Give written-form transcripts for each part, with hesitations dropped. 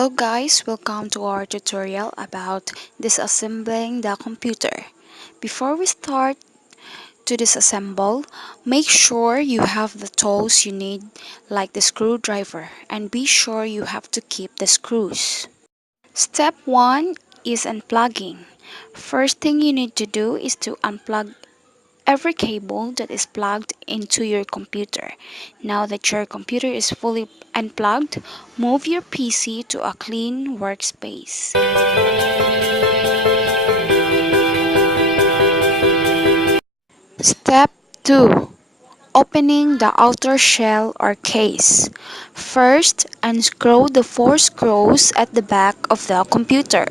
Hello guys, welcome to our tutorial about disassembling the computer. Before we start to disassemble, make sure you have the tools you need like the screwdriver and be sure you have to keep the screws. Step 1 is unplugging. First thing you need to do is to unplug every cable that is plugged into your computer. Now that your computer is fully unplugged, move your PC to a clean workspace. Step 2. Opening the outer shell or case. First, unscrew the 4 screws at the back of the computer.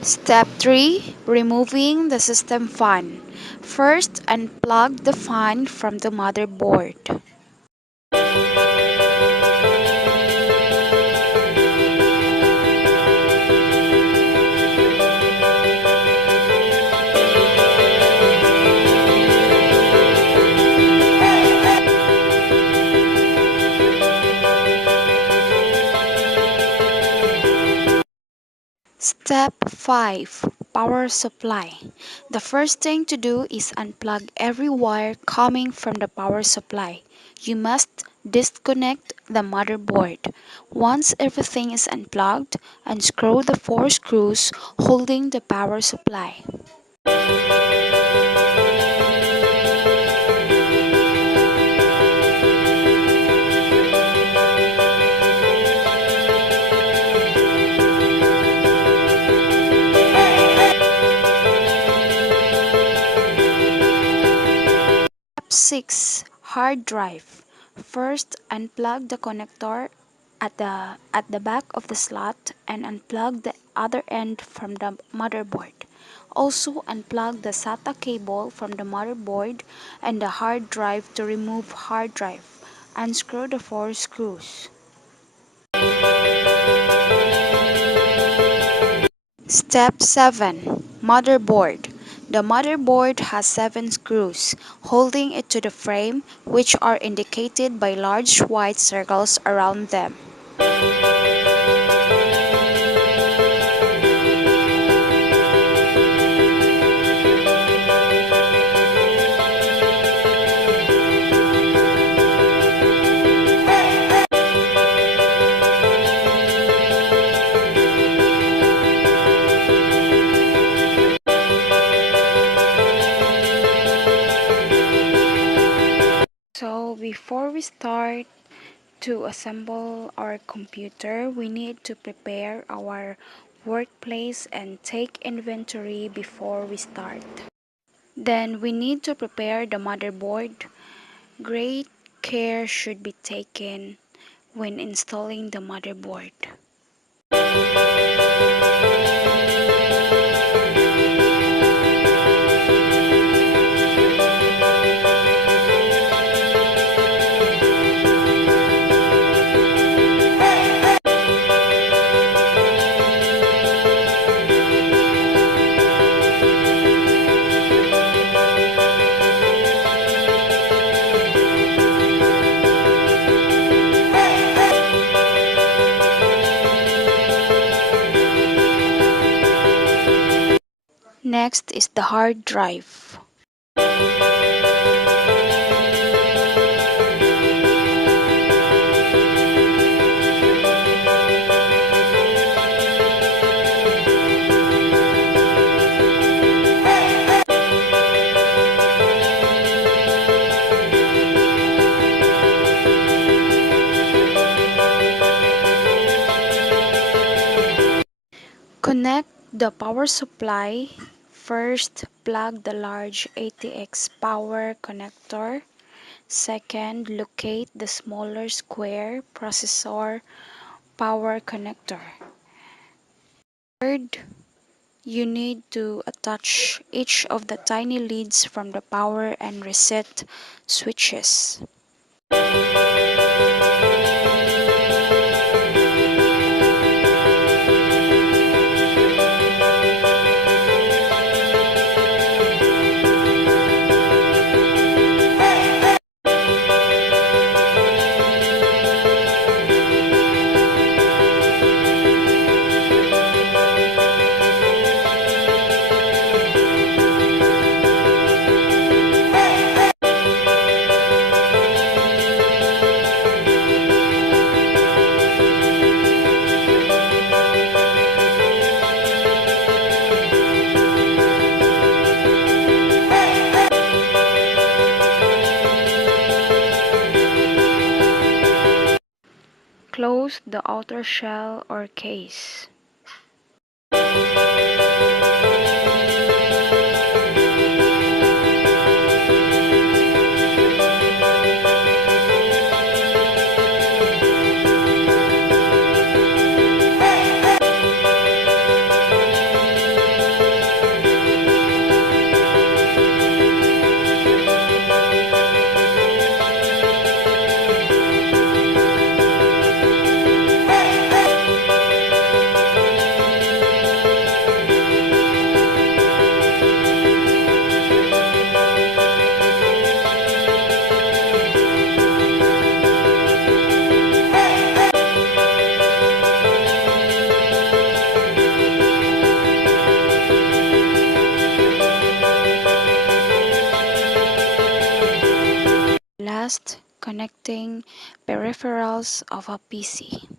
Step 3. Removing the system fan. First, unplug the fan from the motherboard. Step 5. Power supply. The first thing to do is unplug every wire coming from the power supply. You must disconnect the motherboard. Once everything is unplugged, unscrew the 4 screws holding the power supply. Step 6. Hard drive. First, unplug the connector at the back of the slot and unplug the other end from the motherboard. Also, unplug the SATA cable from the motherboard and the hard drive to remove hard drive. Unscrew the 4 screws. Step 7. Motherboard. The motherboard has 7 screws holding it to the frame, which are indicated by large white circles around them. So before we start to assemble our computer, we need to prepare our workplace and take inventory before we start. Then we need to prepare the motherboard. Great care should be taken when installing the motherboard. Next is the hard drive. Connect the power supply. First, plug the large ATX power connector. Second, locate the smaller square processor power connector. Third, you need to attach each of the tiny leads from the power and reset switches. close the outer shell or case. Last, connecting peripherals of a PC.